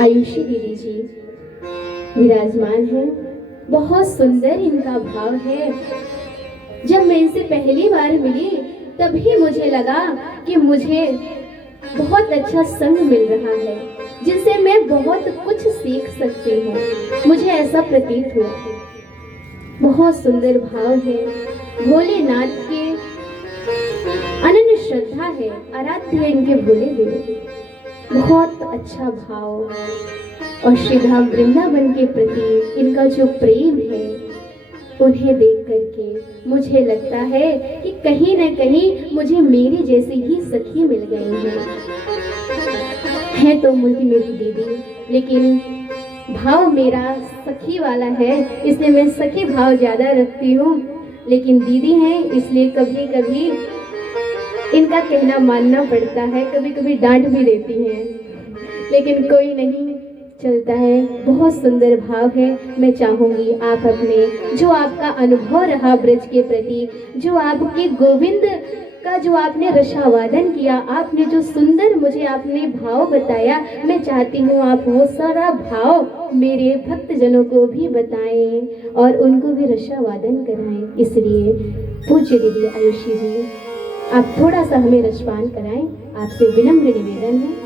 आयुषी दीदी जी विराजमान है। बहुत सुंदर इनका भाव है। जब मैं इनसे पहली बार मिली तभी मुझे लगा कि मुझे बहुत अच्छा संग मिल रहा है, जिससे मैं बहुत कुछ सीख सकती हूँ। मुझे ऐसा प्रतीत हुआ। बहुत सुंदर भाव है। भोलेनाथ के अनन्य श्रद्धा है, आराध्य है इनके भोले देव। बहुत अच्छा भाव। और श्री धाम वृंदावन के प्रति इनका जो प्रेम है, उन्हें देख करके मुझे लगता है कि कहीं न कहीं मुझे मेरी जैसी ही सखी मिल गई है तो मुझे मेरी दीदी, लेकिन भाव मेरा सखी वाला है, इसलिए मैं सखी भाव ज़्यादा रखती हूँ। लेकिन दीदी हैं इसलिए कभी कभी इनका कहना मानना पड़ता है, कभी कभी डांट भी देती हैं, लेकिन कोई नहीं, चलता है। बहुत सुंदर भाव है। मैं चाहूंगी आप अपने जो आपका अनुभव रहा ब्रज के प्रति, जो आपके गोविंद का जो आपने रसावादन किया, आपने जो सुंदर मुझे आपने भाव बताया, मैं चाहती हूँ आप वो सारा भाव मेरे भक्तजनों को भी बताएं और उनको भी रसावादन कराएं। इसलिए पूज्य दीदी आयुषी जी, आप थोड़ा सा हमें रसपान कराएं, आपसे विनम्र निवेदन है।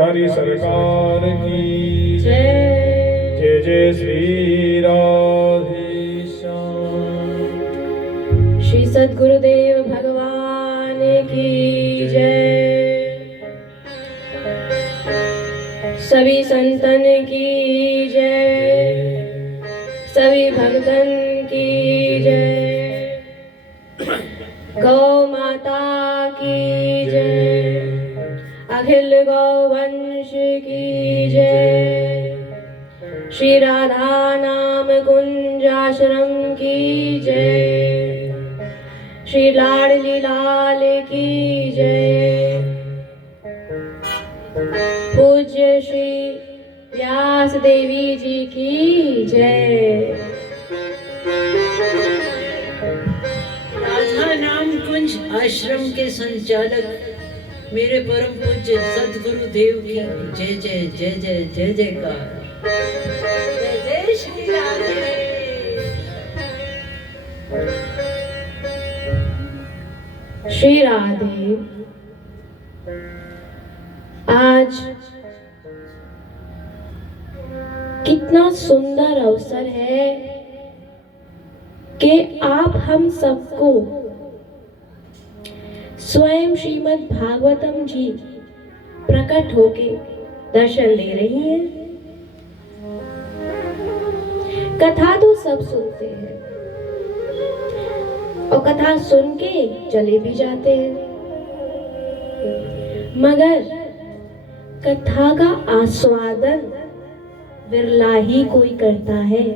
हरि सरकार की जय। जय जय श्री राधे श्याम। श्री सद्गुरुदेव भगवान की जय। सभी संतन की जय, सभी भक्तन की जय। गौ माता की जय, अखिल गौ वंश की जय। श्री राधा नाम कुंजाश्रम की जय। श्री लाडली लाल की जय। पूज्य श्री व्यास देवी जी की जय। राधा नाम कुंज आश्रम के संचालक मेरे परम पूज्य सद्गुरु देव की जय जय जय जय जय जयकार। जय जय श्री राधे। श्री राधे। आज कितना सुंदर अवसर है कि आप हम सबको स्वयं श्रीमद् भागवतम जी प्रकट होके दर्शन दे रही हैं। कथा तो सब सुनते हैं और कथा सुन के चले भी जाते हैं, मगर कथा का आस्वादन विरला ही कोई करता है।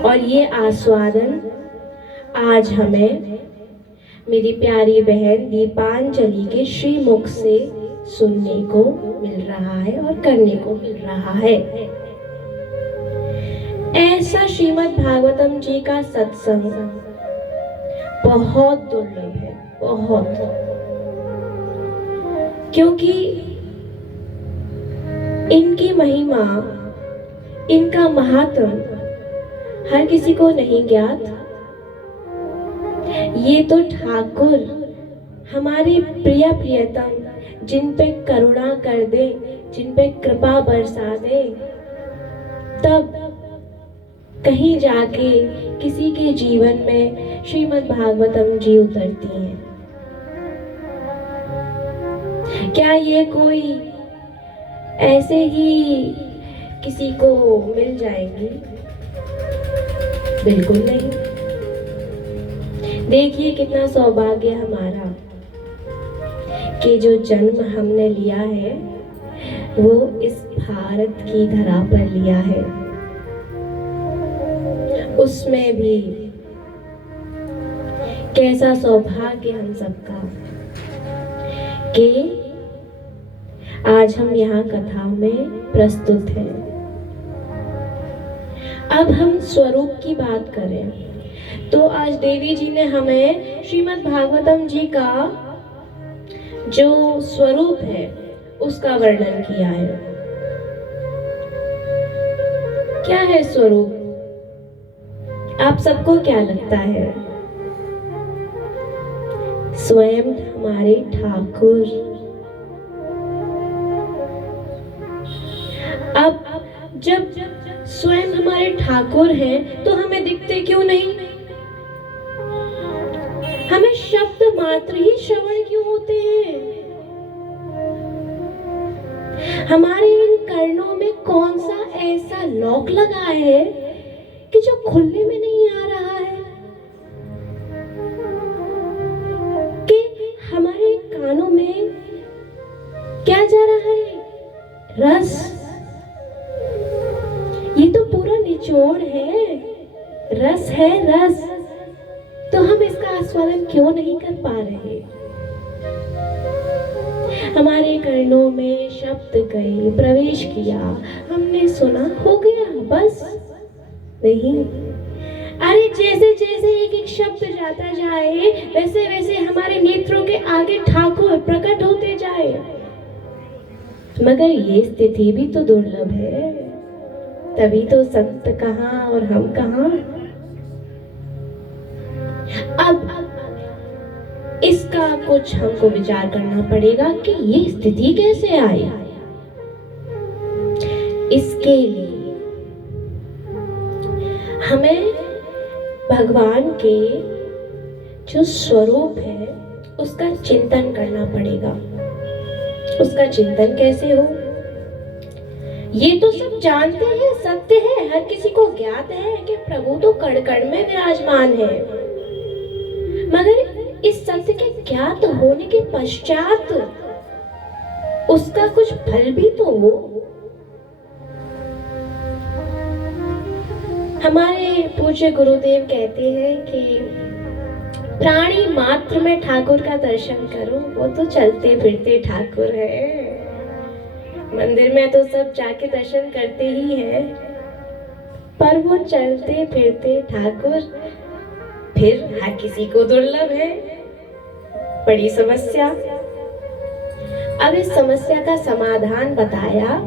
और ये आस्वादन आज हमें मेरी प्यारी बहन दीपांजलि के श्रीमुख से सुनने को मिल रहा है और करने को मिल रहा है। ऐसा श्रीमद् भागवतम जी का सत्संग बहुत दुर्लभ है, बहुत। क्योंकि इनकी महिमा, इनका महात्म हर किसी को नहीं ज्ञात। ये तो ठाकुर हमारे प्रिय प्रियतम, जिन पे करुणा कर दे, जिन पे कृपा बरसा दे, तब कहीं जाके किसी के जीवन में श्रीमद् भागवतम जी उतरती हैं। क्या ये कोई ऐसे ही किसी को मिल जाएंगी? बिल्कुल नहीं। देखिए कितना सौभाग्य हमारा कि जो जन्म हमने लिया है वो इस भारत की धरा पर लिया है। उसमें भी कैसा सौभाग्य हम सबका कि आज हम यहाँ कथा में प्रस्तुत हैं। अब हम स्वरूप की बात करें तो आज देवी जी ने हमें श्रीमद् भागवतम जी का जो स्वरूप है उसका वर्णन किया है। क्या है स्वरूप? आप सबको क्या लगता है? स्वयं हमारे ठाकुर। अब जब स्वयं हमारे ठाकुर हैं तो हमें दिखते क्यों नहीं? हमें शब्द मात्र ही श्रवण क्यों होते हैं? हमारे इन कर्णों में कौन सा ऐसा लॉक लगा है कि जो खुलने में नहीं आ रहा है? कि हमारे कानों में क्या जा रहा है? रस। ये तो पूरा निचोड़ है, रस है, रस। तो हम इसका आस्वादन क्यों नहीं कर पा रहे? हमारे कर्णों में शब्द गए, प्रवेश किया, हमने सुना, हो गया, बस नहीं। अरे जैसे जैसे एक एक शब्द जाता जाए वैसे वैसे हमारे नेत्रों के आगे ठाकुर प्रकट होते जाए। मगर ये स्थिति भी तो दुर्लभ है, तभी तो संत कहाँ और हम कहाँ। अब इस इसका कुछ हमको विचार करना पड़ेगा कि ये स्थिति कैसे आई। इसके लिए हमें भगवान के जो स्वरूप है उसका चिंतन करना पड़ेगा। उसका चिंतन कैसे हो, ये तो सब जानते हैं, सत्य है, हर किसी को ज्ञात है कि प्रभु तो कण कण में विराजमान है। मगर इस सत्य के ज्ञात होने के पश्चात उसका कुछ फल भी तो हो। हमारे पूज्य गुरुदेव कहते हैं कि प्राणी मात्र में ठाकुर का दर्शन करो, वो तो चलते फिरते ठाकुर है। मंदिर में तो सब जाके दर्शन करते ही हैं, पर वो चलते फिरते ठाकुर फिर हर किसी को दुर्लभ है। बड़ी समस्या। अब इस समस्या का समाधान बताया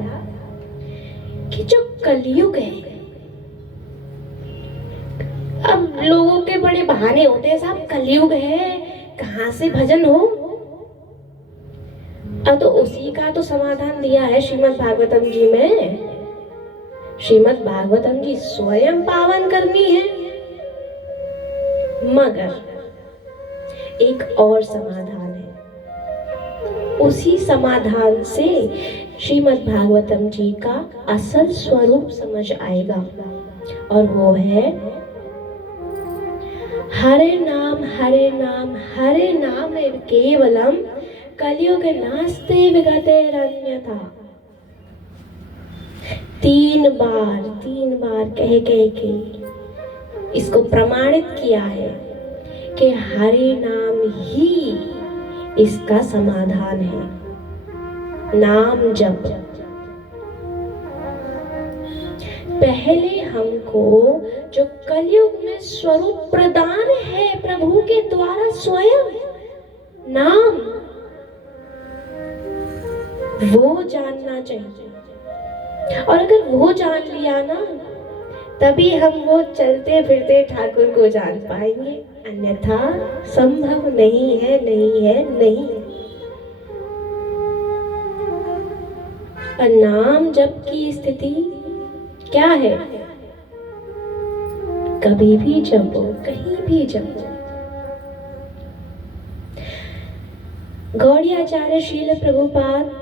कि जो कलयुग है, अब लोगों के बड़े बहाने होते हैं, साहब कलयुग है, कहाँ से भजन हो। अब तो उसी का तो समाधान दिया है श्रीमद् भागवतम जी में। श्रीमद् भागवतम जी स्वयं पावन करनी है, मगर एक और समाधान है। उसी समाधान से श्रीमद् भागवतम जी का असल स्वरूप समझ आएगा, और वो है हरे नाम हरे नाम हरे नाम एव केवलम कलयुग नास्ते विगतेरन्यथा। तीन बार कह के इसको प्रमाणित किया है कि हरे नाम ही इसका समाधान है। नाम जप। पहले हमको जो कलयुग में स्वरूप प्रदान है प्रभु के द्वारा स्वयं नाम, वो जानना चाहिए। और अगर वो जान लिया ना, तभी हम वो चलते फिरते ठाकुर को जान पाएंगे, अन्यथा संभव नहीं है, नहीं है, नहीं। और नाम जप की स्थिति क्या है? कभी भी जपो, कहीं भी जपो। गौड़ी आचार्य श्रील प्रभुपाद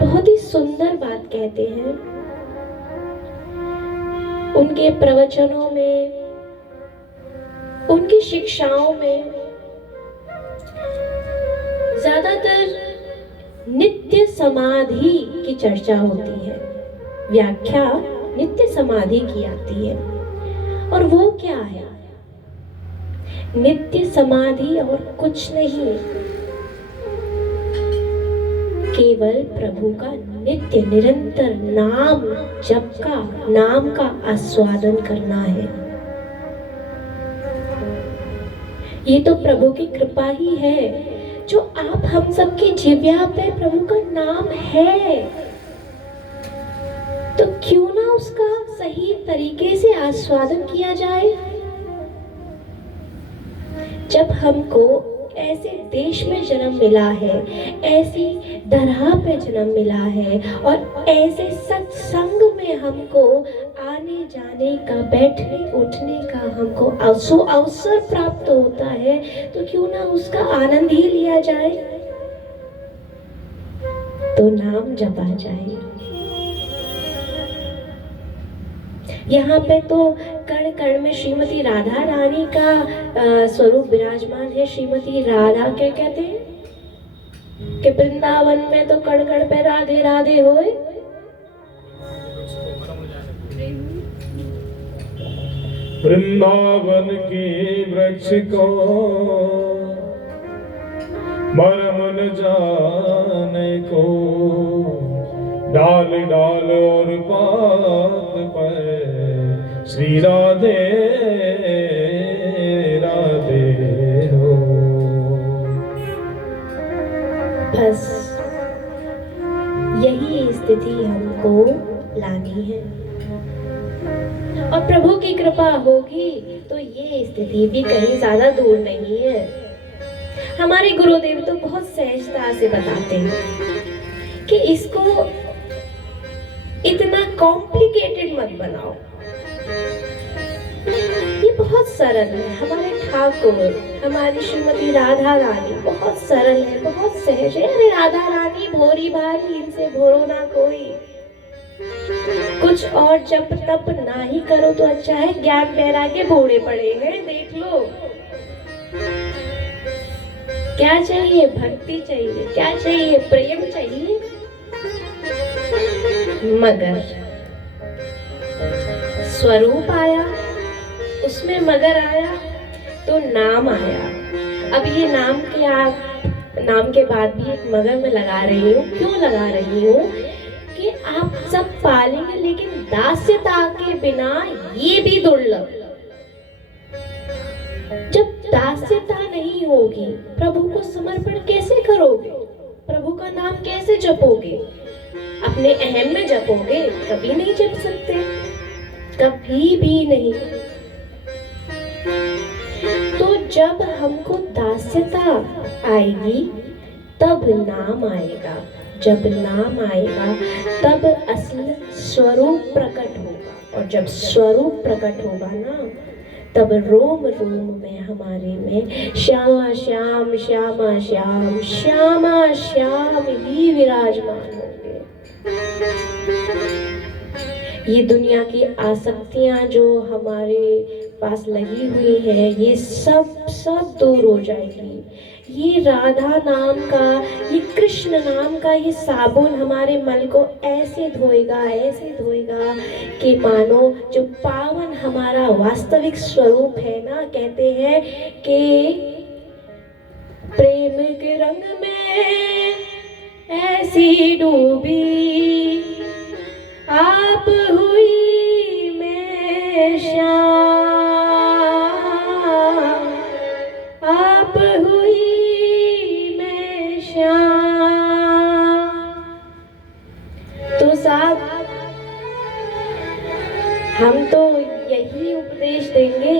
बहुत ही सुंदर बात कहते हैं। उनके प्रवचनों में, उनकी शिक्षाओं में ज्यादातर नित्य समाधि की चर्चा होती है, व्याख्या नित्य समाधि की आती है। और वो क्या है? नित्य समाधि और कुछ नहीं, केवल प्रभु का नित्य निरंतर नाम जप का, नाम का आस्वादन करना है। ये तो प्रभु की कृपा ही है जो आप हम सबकी जिह्वा पे प्रभु का नाम है। तो क्यों ना उसका सही तरीके से आस्वादन किया जाए। जब हमको ऐसे देश में जन्म मिला है, ऐसी दरगाह पे जन्म मिला है, और ऐसे सत्संग में हमको आने जाने का, बैठने उठने का हमको अवसर प्राप्त होता है, तो क्यों ना उसका आनंद ही लिया जाए। तो नाम जपा जाए। यहाँ पे तो कण कण में श्रीमती राधा रानी का स्वरूप विराजमान है। श्रीमती राधा क्या कहते हैं कि वृंदावन में तो कण कण पे राधे राधे होए। वृंदावन की वृक्ष को मरम न जाने को, डाल डाल और पात पर श्री राधे राधे हो। बस यही स्थिति हमको लानी है। और प्रभु के की कृपा होगी तो ये स्थिति भी कहीं ज्यादा दूर नहीं है। हमारे गुरुदेव तो बहुत सहजता से बताते हैं कि इसको इतना कॉम्प्लिकेटेड मत बनाओ, ये बहुत सरल है। हमारे ठाकुर, हमारी श्रीमती राधा रानी बहुत सरल है, बहुत सहज है। अरे राधा रानी भोरी भारी, इनसे भोरो ना कोई। कुछ और जप तप ना ही करो तो अच्छा है, ज्ञान वैराग्य भोरे पड़े हैं, देख लो। क्या चाहिए? भक्ति चाहिए। क्या चाहिए? प्रेम चाहिए। मगर स्वरूप आया, उसमें मगर आया तो नाम आया। अब ये नाम के बाद भी एक मगर मैं लगा रही हूँ। क्यों लगा रही हूँ? कि आप सब पालेंगे, लेकिन दास्यता के बिना ये भी दुर्लभ। जब दास्यता नहीं होगी, प्रभु को समर्पण कैसे करोगे? प्रभु का नाम कैसे जपोगे? अपने अहम में जपोगे? कभी नहीं जप सकते, कभी भी नहीं। तो जब हमको दास्यता आएगी तब नाम आएगा। जब नाम आएगा तब असली स्वरूप प्रकट होगा। और जब स्वरूप प्रकट होगा ना, तब रोम रोम में हमारे में श्यामा श्याम श्यामा श्याम श्यामा श्याम ही विराजमान होंगे। ये दुनिया की आसक्तियां जो हमारे पास लगी हुई है, ये सब दूर हो जाएगी। ये राधा नाम का, ये कृष्ण नाम का ये साबुन हमारे मन को ऐसे धोएगा कि मानो जो पावन हमारा वास्तविक स्वरूप है ना, कहते हैं कि प्रेम के रंग में ऐसी डूबी आप हुई मैं श्याम, आप हुई मैं श्याम। तो साहब, हम तो यही उपदेश देंगे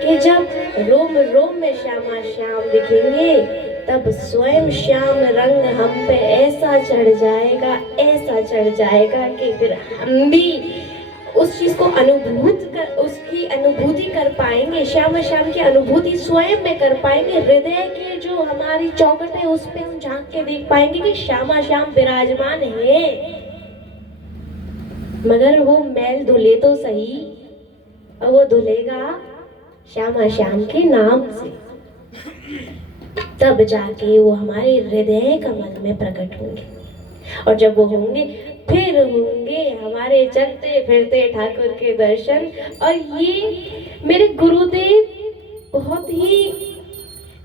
कि जब रोम रोम में श्यामा श्याम दिखेंगे, तब स्वयं श्याम रंग हम पे ऐसा चढ़ जाएगा कि फिर हम भी उस चीज को उसकी अनुभूति कर पाएंगे। श्याम श्याम की अनुभूति स्वयं में कर पाएंगे। हृदय के जो हमारी चौखट है उस पे हम झांक के देख पाएंगे कि श्यामा श्याम विराजमान है। मगर वो मैल धुले तो सही, और वो धुलेगा श्यामा श्याम के नाम से। तब जाके वो हमारे हृदय कमल में प्रकट होंगे। और जब वो होंगे, फिर होंगे हमारे चलते फिरते ठाकुर के दर्शन। और ये मेरे गुरुदेव बहुत ही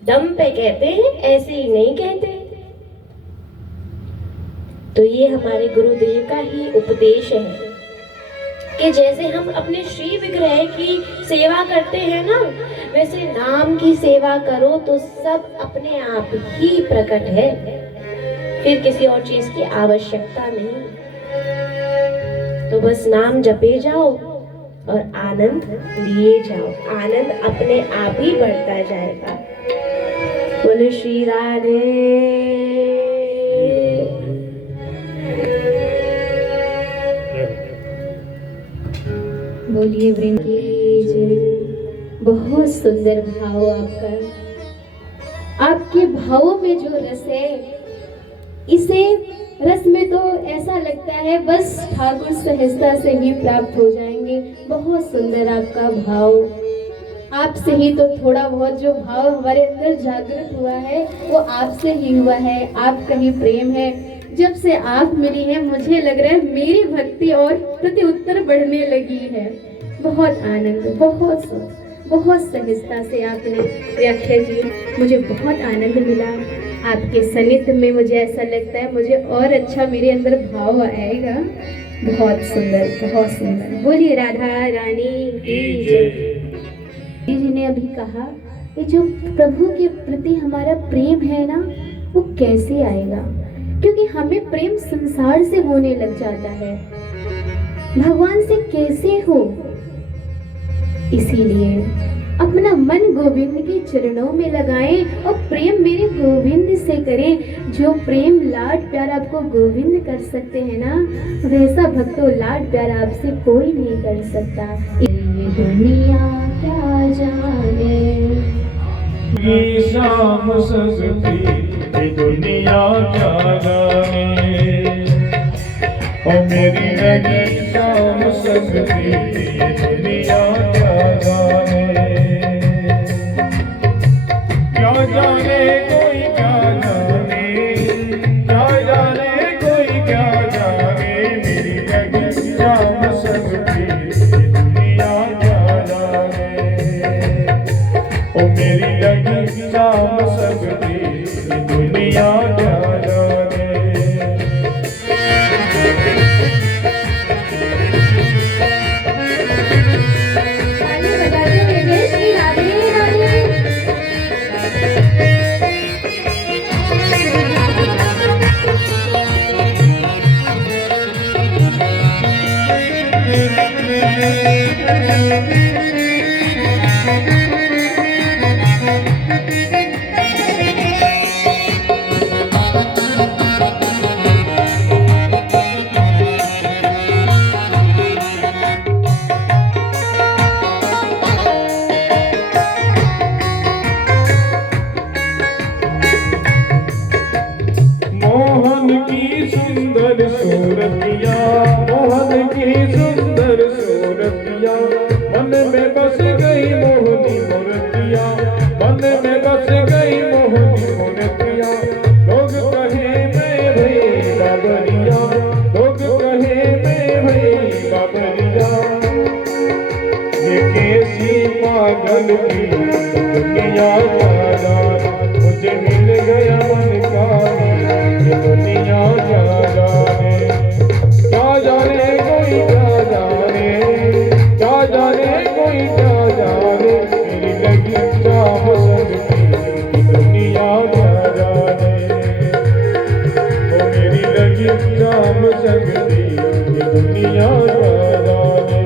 दम पे कहते हैं, ऐसे ही नहीं कहते। तो ये हमारे गुरुदेव का ही उपदेश है कि जैसे हम अपने श्री विग्रह की सेवा करते हैं ना, वैसे नाम की सेवा करो तो सब अपने आप ही प्रकट है। फिर किसी और चीज की आवश्यकता नहीं। तो बस नाम जपे जाओ और आनंद लिए जाओ। आनंद अपने आप ही बढ़ता जाएगा। बोले श्री राधे। बोलिए वृंद की जय। बहुत सुंदर भाव आपका। आपके भावों में जो रस है, इसे रस में तो ऐसा लगता है बस ठाकुर सहजता से ही प्राप्त हो जाएंगे। बहुत सुंदर आपका भाव। आपसे ही तो थोड़ा बहुत जो भाव हमारे अंदर जागृत हुआ है वो आपसे ही हुआ है। आपका ही प्रेम है। जब से आप मिली हैं मुझे लग रहा है मेरी भक्ति और प्रति उत्तर बढ़ने लगी है। बहुत आनंद, बहुत सहजता से आपने व्याख्या की। मुझे बहुत आनंद मिला आपके सानिध्य में। मुझे ऐसा लगता है मुझे और अच्छा मेरे अंदर भाव आएगा। बहुत सुंदर, बहुत सुंदर। बोलिए राधा रानी की जय। जी ने अभी कहा कि जो प्रभु के प्रति हमारा प्रेम है ना, वो कैसे आएगा? क्योंकि हमें प्रेम संसार से होने लग जाता है। भगवान से कैसे हो? इसीलिए अपना मन गोविंद के चरणों में लगाएं और प्रेम मेरे गोविंद से करें। जो प्रेम लाड प्यार आपको गोविंद कर सकते हैं ना, वैसा भक्तों लाड प्यार आपसे कोई नहीं कर सकता। ये दुनिया क्या जाने, ये शाम सजती ये दुनिया क्या जाने, ओ मेरी लगी शाम सजती ये दुनिया क्या जाने, क्या जाने कोई क्या जाने, क्या जाने कोई क्या जाने, मेरी लगी शाम सजती ये दुनिया क्या जाने, ओ मेरी लगी शाम सजती ये दुनिया क्या जाने। ताली बजाते हुए जय श्री राधे राधे। मोहन की सुंदर सूरतिया, मोहन की सुंदर सूरतिया, मन में बस गई मोहनी मूर्तिया, मन में बस गई मोहनी मूर्तिया, लोग कहे मैं भई बाबरिया, लोग कहे मैं भई बाबरिया, ये कैसी पागल की दुनिया क्या जाने, मुझे मिल गया मन का ये दुनिया क्या जाने, क्या जाने कोई क्या जाने, क्या जाने कोई क्या जाने, मेरी लगी शाम सजती ये दुनिया क्या जाने, ओ मेरी लगी शाम सजती ये दुनिया क्या जाने।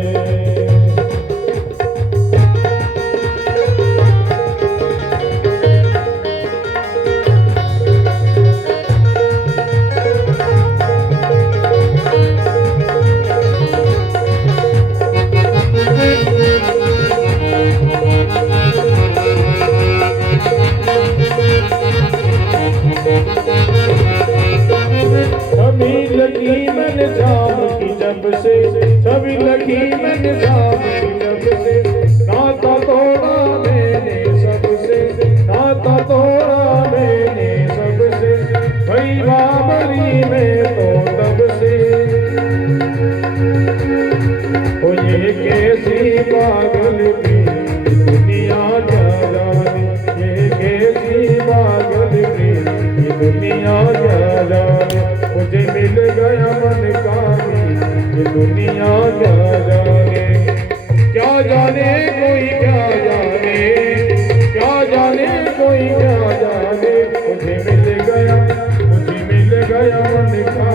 सभी लगी मन जाम की जब से, सभी लगी मन जाम की जब से, नाता तोड़ा मैंने सबसे, नाता तोड़ा मैंने सबसे, भई बाबरी में तो तब से, ओ ये कैसी पागल की दुनिया क्या जाने, ये कैसी पागल की दुनिया क्या जाने, मुझे मिल गया मन का ये दुनिया क्या जाने, क्या जाने कोई क्या जाने, क्या जाने कोई क्या जाने, मुझे मिल गया मन का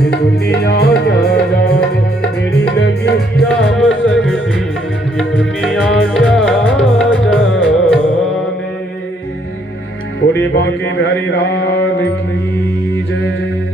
ये दुनिया क्या जाने, मेरी लगी शाम सजती ये दुनिया क्या जाने। पूरी बाकी बिहारी लाल की जय।